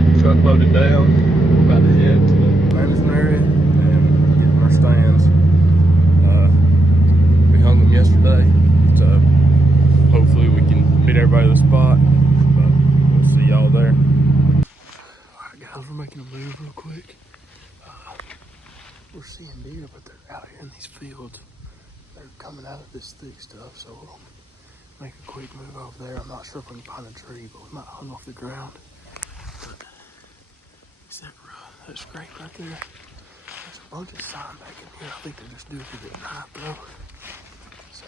got the truck loaded down. We're about to head to the management area and get our stands. We hung them yesterday, so hopefully we can meet everybody at the spot. But we'll see y'all there. Alright guys, we're making a move real quick. We're seeing deer, but they're out here in these fields. They're coming out of this thick stuff, so we'll make a quick move over there. I'm not sure if we can find a tree, but we might hung off the ground. But is that scrape right there? There's a bunch of sign back in here. I think they're just doing it at night though. So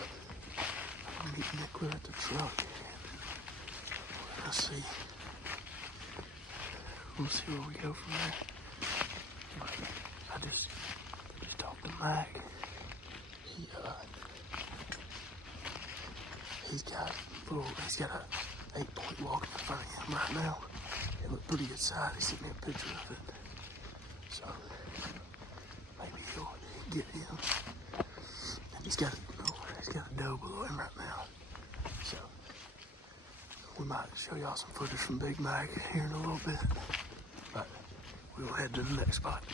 I'm meeting Nicola at the truck and we'll see. We'll see where we go from there. I just talked to Mike. He's got a 8-point walk in front of him right now. It looked pretty good size. He sent me a picture of it. So maybe he'll get him. And he's got a doe below him right now. So we might show y'all some footage from Big Mac here in a little bit. But we'll head to the next spot.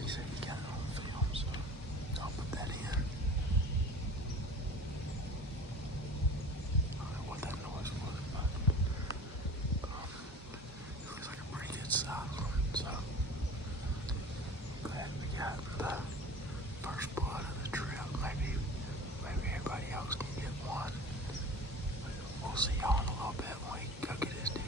He said he got it on film, so I'll put that in. I don't know what that noise was, but it looks like a pretty good size one, so glad we got the first blood of the trip. Maybe everybody else can get one. But we'll see y'all in a little bit when we go get his deer.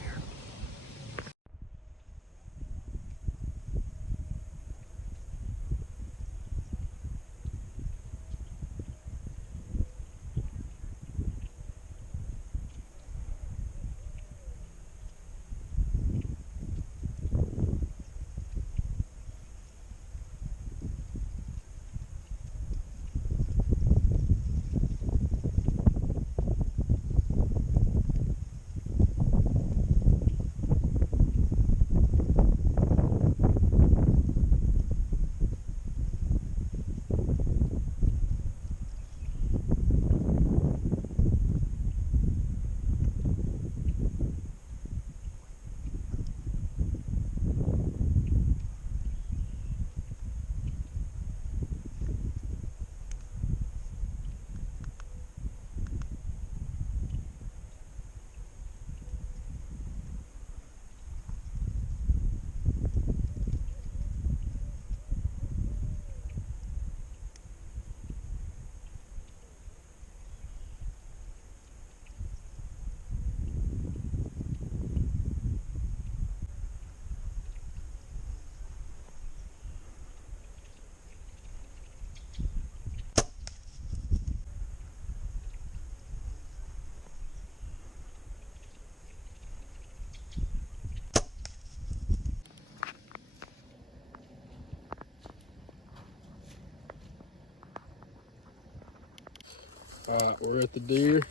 Alright, we're at the deer.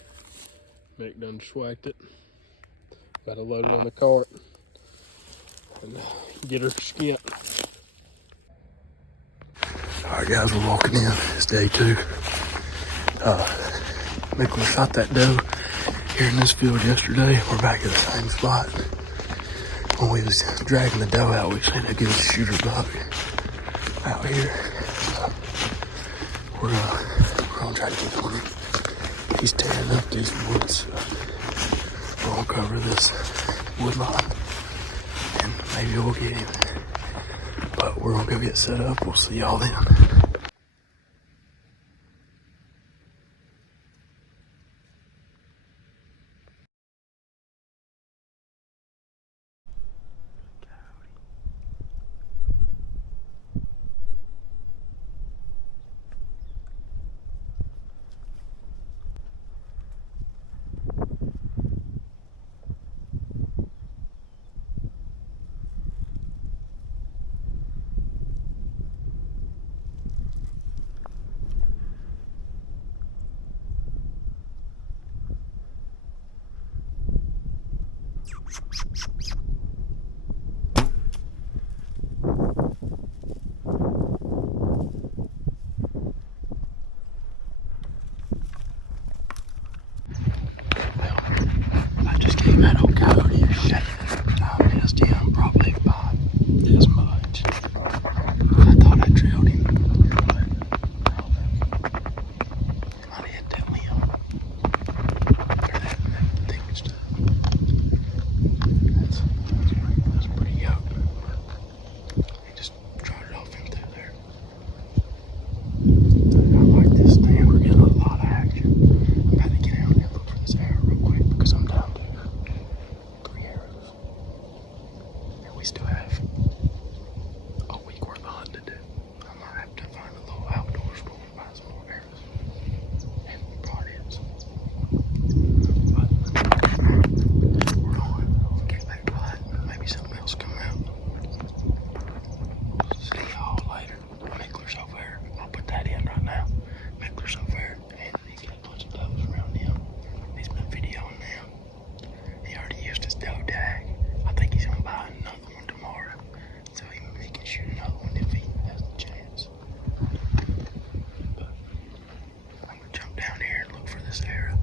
Nick done schwacked it. Got to load it on the cart and get her skinned. Alright guys, we're walking in. It's day 2. Mickler shot that doe here in this field yesterday. We're back at the same spot. When we was dragging the doe out, we seen a good shooter buck out here. So we're gonna try to get one. He's tearing up these woods. We're gonna cover this wood line and maybe we'll get him. But we're gonna go get set up. We'll see y'all then. I just gave that old coyote a shake. I missed him probably by this much. I thought I trailed him, but I hit that limb. Or that thick stuff. That's pretty yoke. He just trotted off in through there. I like this stand. We're getting a lot of action. I'm about to get out and look for this arrow real quick because I'm down to 3 arrows. And we still have a week worth of hunting to do. I might have to find a little outdoor store and buy some more arrows and broadheads. But we're on. Get back quiet. Maybe something else come out. See y'all later. Mickler's over there. I'll put that in right now. Mickler's over there, and he's got a bunch of does around him. He's been videoing them. He already used his doe tag. I think he's gonna buy another one tomorrow, so he can shoot another one if he has the chance. But I'm gonna jump down here and look for this arrow.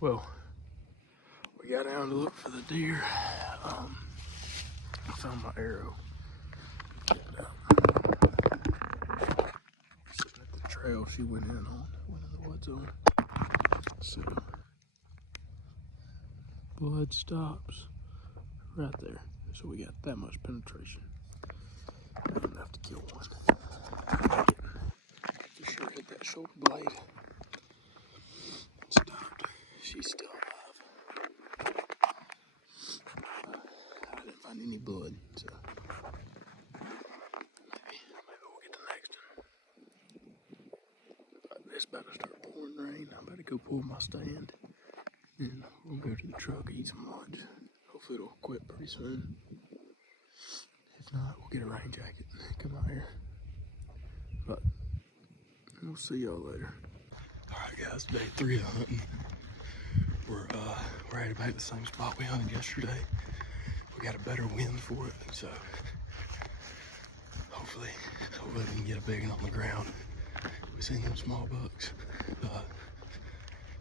Well, we got down to look for the deer. I found my arrow. At the trail she went in the woods on. So blood stops right there. So we got that much penetration. Enough to kill one. For sure hit that shoulder blade. Stopped. She's still alive. I didn't find any blood, so maybe we'll get the next one. But it's about to start pouring rain. I'm about to go pull my stand. And we'll go to the truck, eat some lunch. Hopefully it'll quit pretty soon. If not, we'll get a rain jacket and come out here. But we'll see y'all later. Alright guys, day 3 of hunting. We're at about the same spot we hunted yesterday. We got a better wind for it, so hopefully we can get a big one on the ground. We've seen them small bucks, but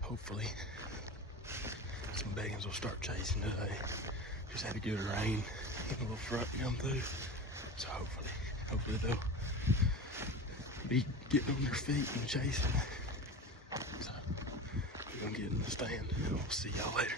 hopefully some big ones will start chasing today. Just had a good rain and a little front to come through, so hopefully they'll be getting on their feet and chasing. So we're gonna get in the stand and we'll see y'all later.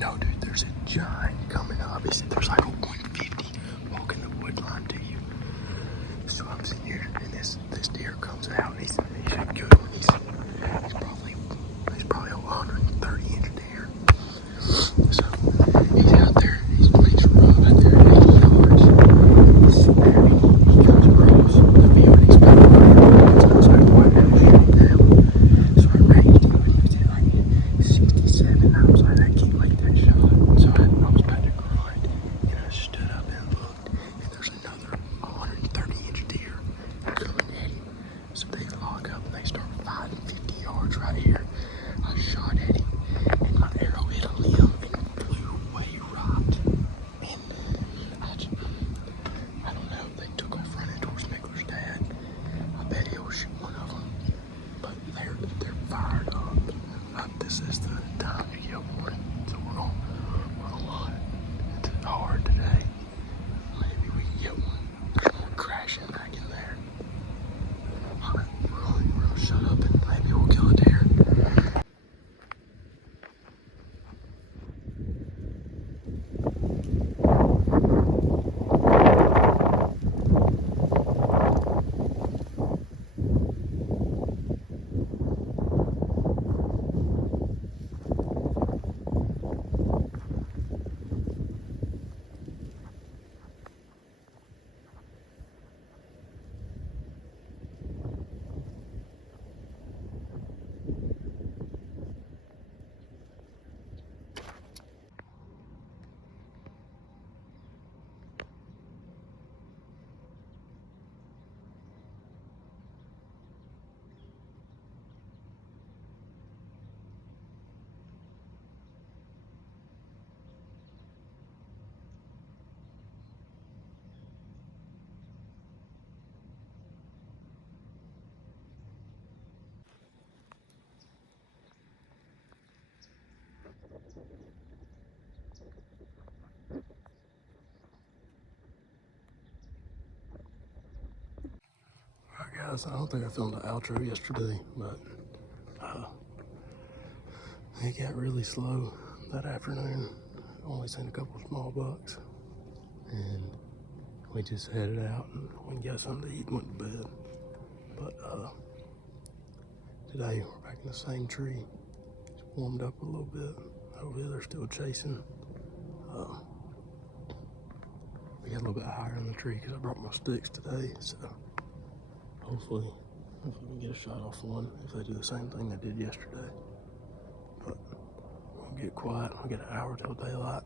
No, dude, there's a giant coming up. He said there's like a 150 walking the wood line to you. So I'm sitting here, and this deer comes out, and he's a good one. He's probably a 130-inch deer. So he's out there. He's right there at 80 yards. He comes across the field, and he's about to so I went out and shoot him down. So I ranged him, but he was at like 67. I was like, I can't make that shot. So I was about to grind, and I stood up and looked, and there's another 130-inch deer coming at him. So they lock up and they start fighting 50 yards right here. I shot at him, and my arrow hit a limb and flew way right. And I don't know, they took off running towards Nicholas' dad. I bet he'll shoot one of them, but they're fired up. This is the time to get one, so we're gonna hunt. It's hard today. Maybe we can get one. There's one crashing back in there. Alright, we're gonna shut up and maybe we'll kill a deer. Alright guys, I don't think I filmed the outro yesterday, but it got really slow that afternoon. Only seen a couple small bucks, and we just headed out and we got something to eat and went to bed. But today we're back in the same tree. It's warmed up a little bit. Over here they're still chasing. We got a little bit higher in the tree because I brought my sticks today, so hopefully we can get a shot off one if they do the same thing they did yesterday. But we'll get quiet. We got an hour till daylight.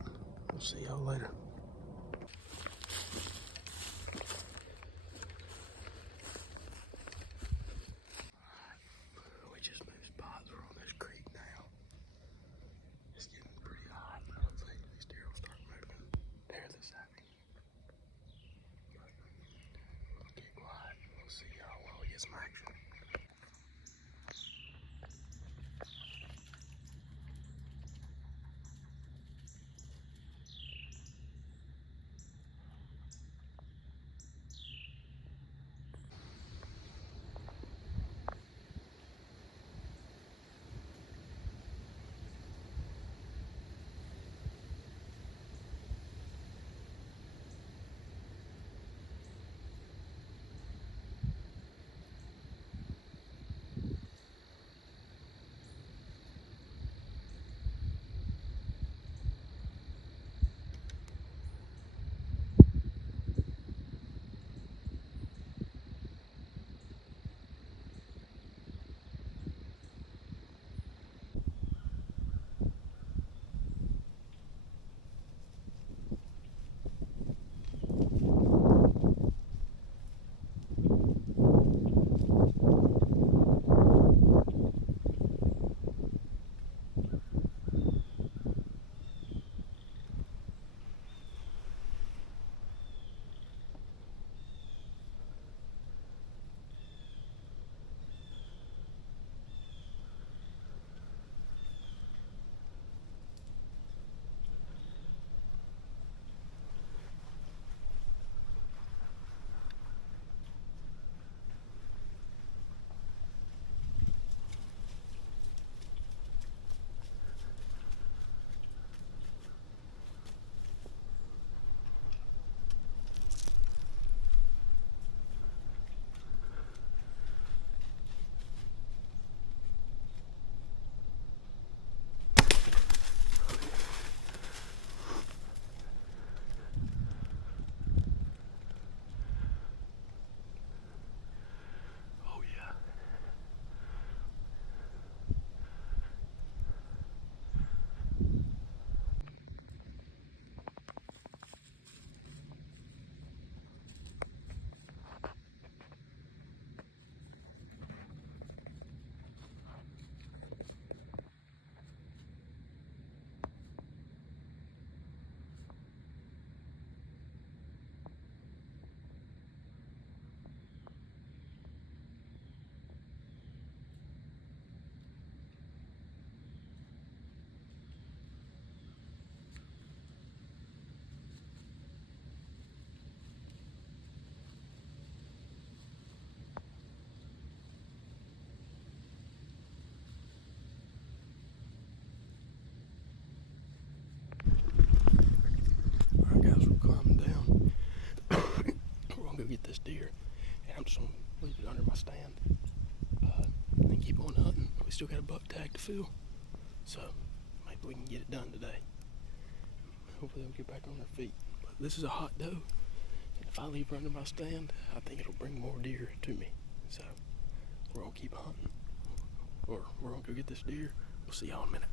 We'll see y'all later. We just moved spots. We're on this creek now. It's getting pretty hot. Hopefully these deer will start moving there this afternoon. We'll get quiet. We'll see y'all while we get some action. go get this deer, and I'm just gonna leave it under my stand and keep on hunting. We still got a buck tag to fill, so maybe we can get it done today. Hopefully they'll get back on their feet. But this is a hot doe, and if I leave her under my stand, I think it'll bring more deer to me. So we're gonna keep hunting, or we're gonna go get this deer. We'll see y'all in a minute.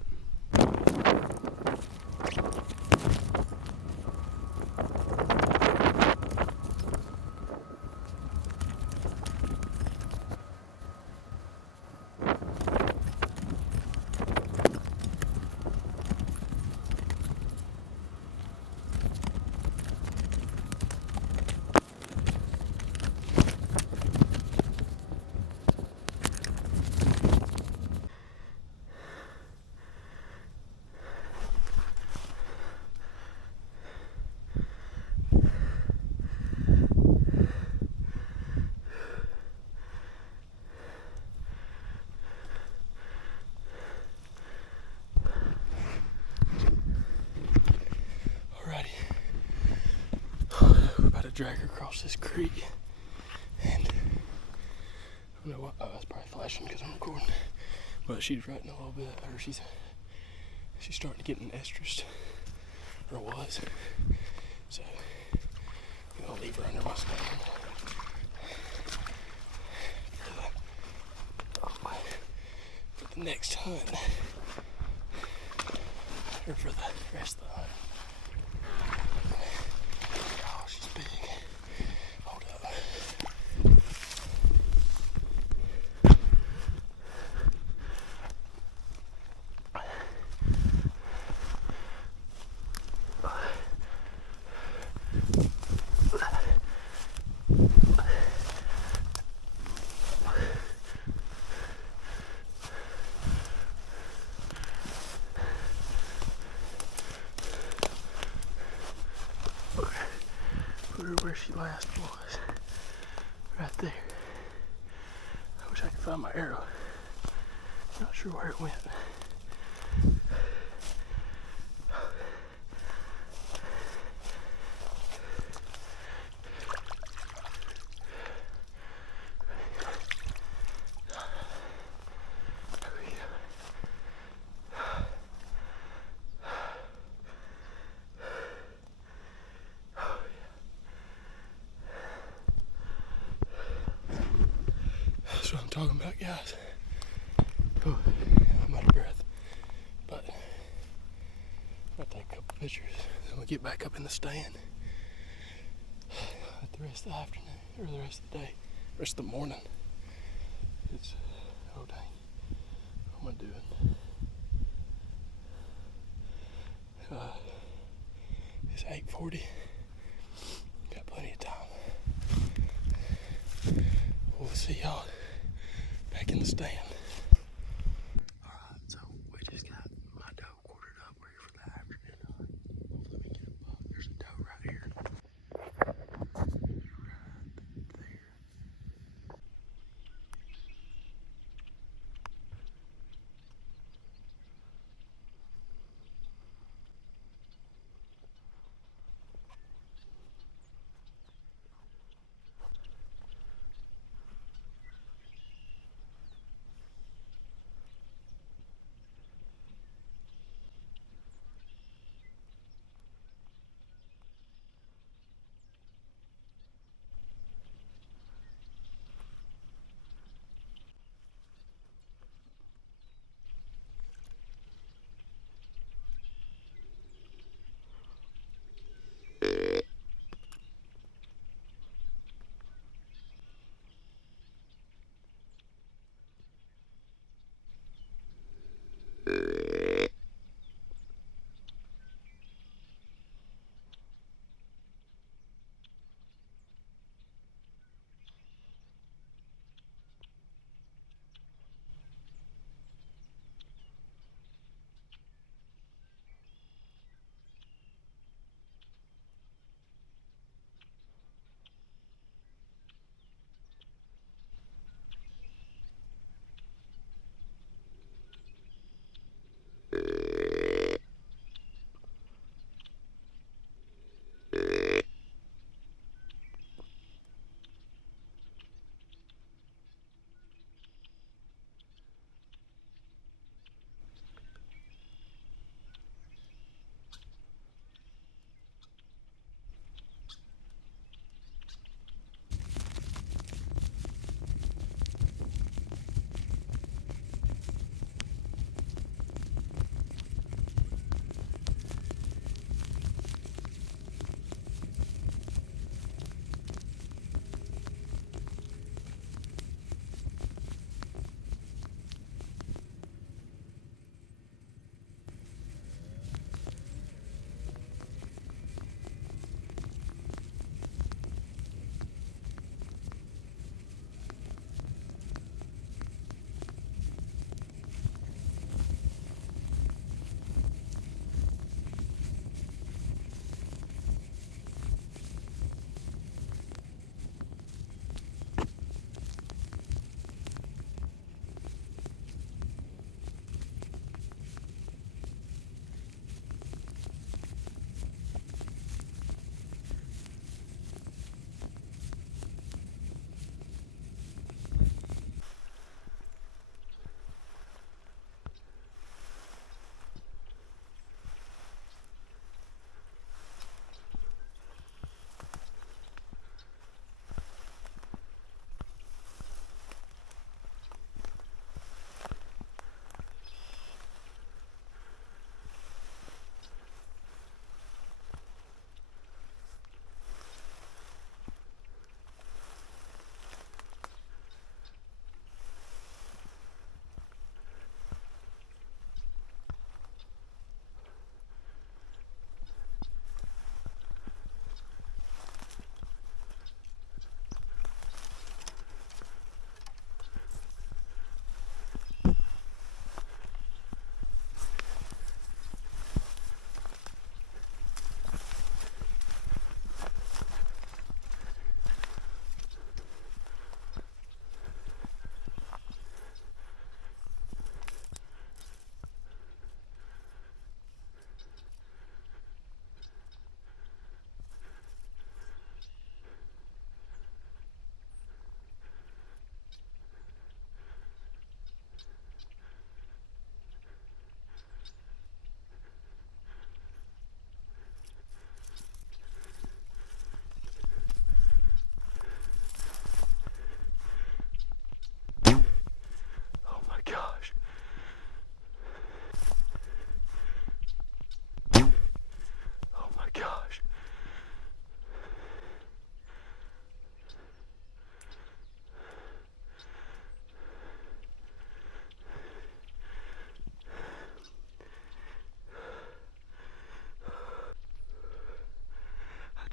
We're about to drag her across this creek, and I don't know what. Oh, that's probably flashing because I'm recording. But she's rutting a little bit, or she's starting to get an estrus, or was. So I'm gonna leave her under my stand for the next hunt, or for the rest of the hunt. Oh, she's big. Hold up. Where she last was. Right there. I wish I could find my arrow. Not sure where it went. That's what I'm talking about, guys. Oh, I'm out of breath. But I'll take a couple pictures, then we'll get back up in the stand. At the rest of the afternoon, or the rest of the day, rest of the morning. It's, oh dang, what am I doing? It's 8:40. Got plenty of time. We'll see y'all back in the stand. Alright, so we just got my doe quartered up. We're here for the afternoon hunt. Hopefully we get a buck. There's a doe right here. Right there.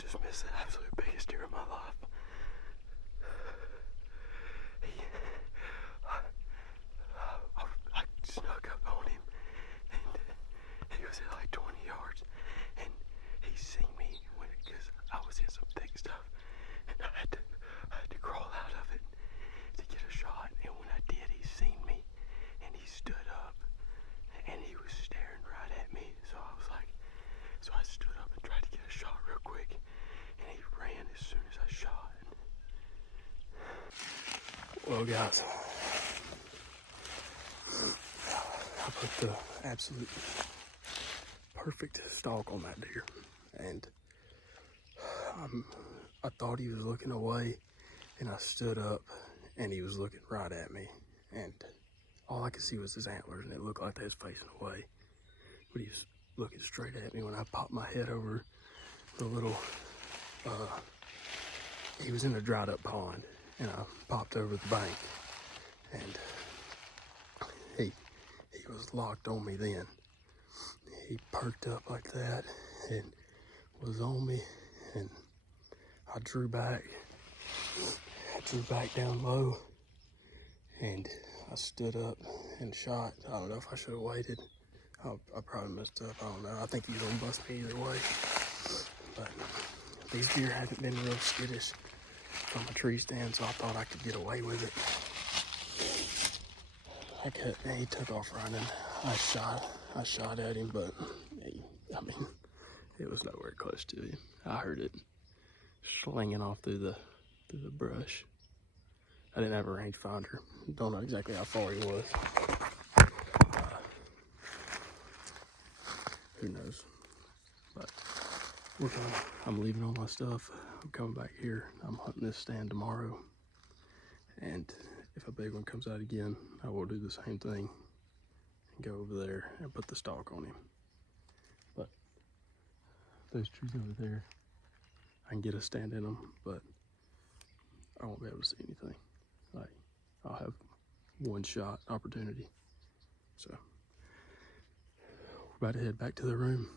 just missed the absolute biggest deer of my life. I snuck up on him, and he was at like 20 yards, and he seen me because I was in some thick stuff, and I had to crawl out of it to get a shot. And when I did, he seen me, and he stood up, and he was staring right at me. So I stood up and tried to get a shot real quick, and he ran as soon as I shot. Well, guys, I put the absolute perfect stalk on that deer, and I thought he was looking away, and I stood up, and he was looking right at me, and all I could see was his antlers, and it looked like they was facing away, but he was looking straight at me. When I popped my head over the little, he was in a dried up pond, and I popped over the bank, and he was locked on me then. He perked up like that and was on me, and I drew back down low, and I stood up and shot. I don't know if I should have waited. I probably messed up. I don't know. I think he was gonna bust me either way. But these deer haven't been real skittish from a tree stand, so I thought I could get away with it. He took off running. I shot at him, but it was nowhere close to him. I heard it slinging off through the brush. I didn't have a rangefinder. Don't know exactly how far he was. Who knows? But I'm leaving all my stuff. I'm coming back here. I'm hunting this stand tomorrow. And if a big one comes out again, I will do the same thing and go over there and put the stalk on him. But those trees over there, I can get a stand in them, but I won't be able to see anything. I'll have one shot opportunity. So we're about to head back to the room.